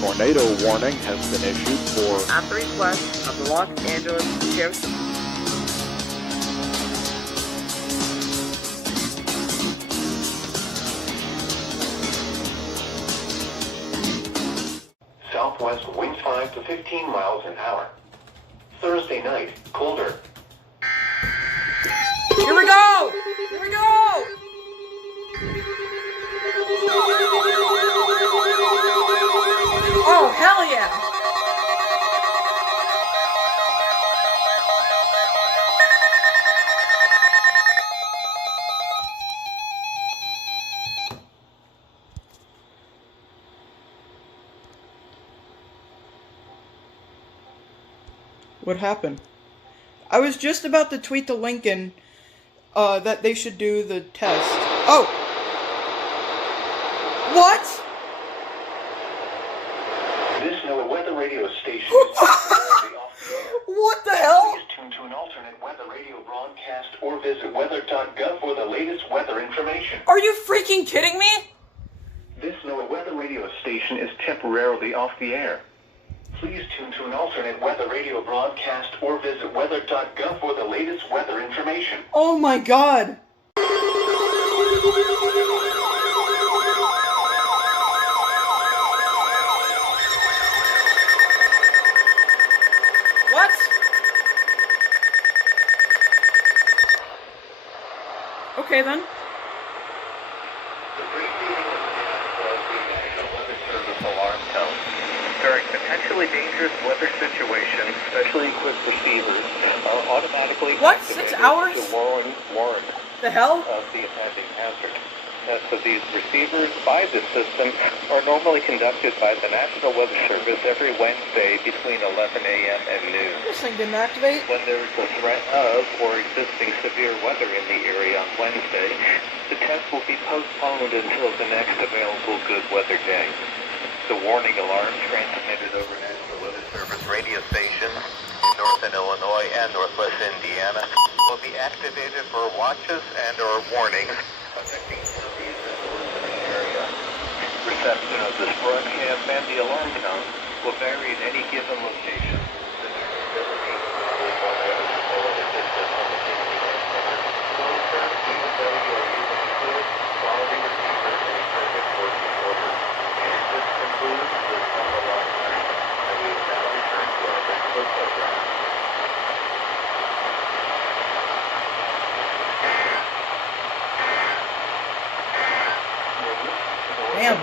tornado warning has been issued for... At the request of the Los Angeles Sheriff's Department. Southwest winds 5 to 15 miles an hour. Thursday night, colder. Here we go! Here we go! Oh, hell yeah! What happened? I was just about to tweet to Lincoln that they should do the test. Oh! What? This NOAA weather radio station is What the hell? Please tune to an alternate weather radio broadcast or visit weather.gov for the latest weather information. Are you freaking kidding me? This NOAA weather radio station is temporarily off the air. Please tune to an alternate weather radio broadcast or visit weather.gov for the latest weather information. Oh my god. What? Okay then. The preceding event was the National Weather Service alarm tone. During potentially dangerous weather situations, specially equipped receivers are automatically What? activated 6 hours? to warn The hell? of the impending hazard. Tests of these receivers by the system are normally conducted by the National Weather Service every Wednesday between 11 a.m. and noon. This thing didn't activate. When there is a threat of or existing severe weather in the area on Wednesday, the test will be postponed until the next available good weather day. The warning alarm transmitted over National Weather Service radio stations in northern Illinois and northwest Indiana will be activated for watches and/or warnings affecting cities and the listening area. Reception of this broadcast and the alarm tone will vary at any given location. The transmissibility of one available distance on the will occur even though you are using good quality receivers in perfect working order. And this concludes this alarm session, and we will now return to our regular program. Damn.